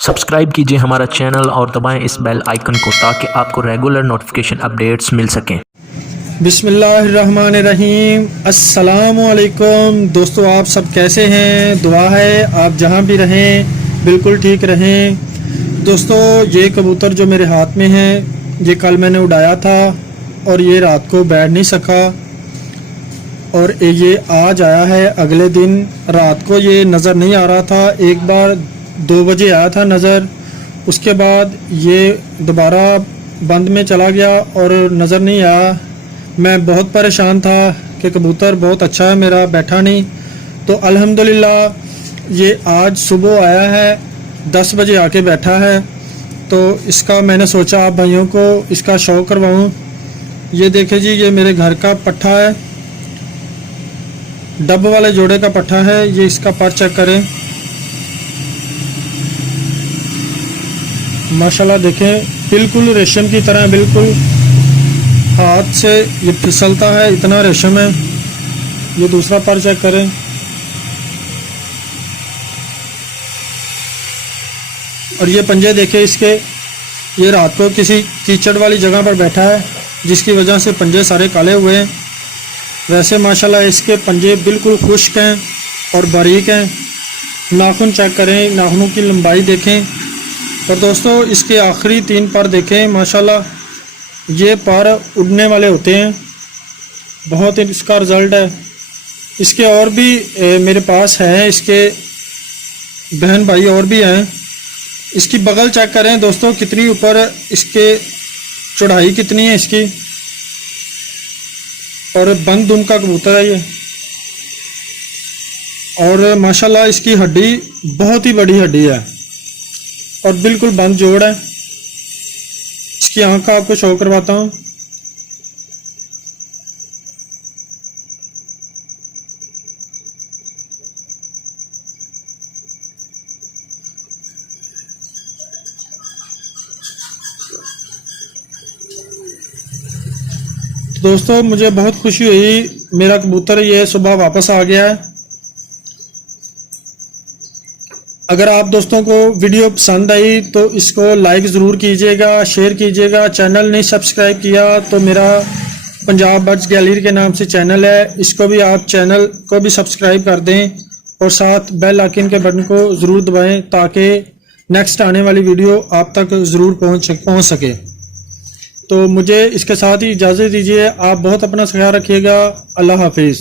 Subscribe कीजिए हमारा channel और दबाएं इस बेल आइकन को ताकि आपको रेगुलर नोटिफिकेशन अपडेट्स मिल सकें। बिस्मिल्लाहिर्रहमानिर्रहीम। अस्सलामु अलैकुम दोस्तों, आप सब कैसे हैं? दुआ है आप जहां भी रहें बिल्कुल ठीक रहें। दोस्तों, ये कबूतर जो मेरे हाथ में है ये कल मैंने उड़ाया था और ये रात को बैठ नहीं सका और ये आज आया है अगले दिन। रात को ये नज़र नहीं आ रहा था, एक बार 2 बजे आया था नज़र, उसके बाद ये दोबारा बंद में चला गया और नज़र नहीं आया। मैं बहुत परेशान था कि कबूतर बहुत अच्छा है मेरा, बैठा नहीं। तो अल्हम्दुलिल्लाह ये आज सुबह आया है, 10 बजे आके बैठा है। तो इसका मैंने सोचा आप भाइयों को इसका शौक़ करवाऊँ। ये देखें जी, ये मेरे घर का पट्ठा है, डब वाले जोड़े का पट्ठा है। ये इसका पर चेक करें, माशाल्लाह देखें बिल्कुल रेशम की तरह, बिल्कुल हाथ से ये फिसलता है, इतना रेशम है। ये दूसरा पर चेक करें, और ये पंजे देखें इसके। ये रात को किसी कीचड़ वाली जगह पर बैठा है जिसकी वजह से पंजे सारे काले हुए हैं। वैसे माशाल्लाह इसके पंजे बिल्कुल खुश्क हैं और बारीक हैं। नाखून चेक करें, नाखूनों की लंबाई देखें। और दोस्तों इसके आखिरी 3 पर देखें, माशाल्लाह ये पर उड़ने वाले होते हैं। बहुत ही इसका रिज़ल्ट है। इसके और भी मेरे पास हैं, इसके बहन भाई और भी हैं। इसकी बगल चेक करें दोस्तों, कितनी ऊपर इसके चौड़ाई कितनी है इसकी, और बंद दुम का कबूतर है ये। और माशाल्लाह इसकी हड्डी बहुत ही बड़ी हड्डी है और बिल्कुल बंद जोड़ है। इसकी आँख का आपको शो करवाता हूँ। दोस्तों मुझे बहुत खुशी हुई, मेरा कबूतर ये सुबह वापस आ गया है। अगर आप दोस्तों को वीडियो पसंद आई तो इसको लाइक ज़रूर कीजिएगा, शेयर कीजिएगा। चैनल नहीं सब्सक्राइब किया तो मेरा पंजाब बर्ड्स गैलरी के नाम से चैनल है, इसको भी आप चैनल को भी सब्सक्राइब कर दें और साथ बेल आइकन के बटन को ज़रूर दबाएं ताकि नेक्स्ट आने वाली वीडियो आप तक ज़रूर पहुंच सके। तो मुझे इसके साथ ही इजाज़त दीजिए। आप बहुत अपना ख्याल रखिएगा। अल्लाह हाफिज़।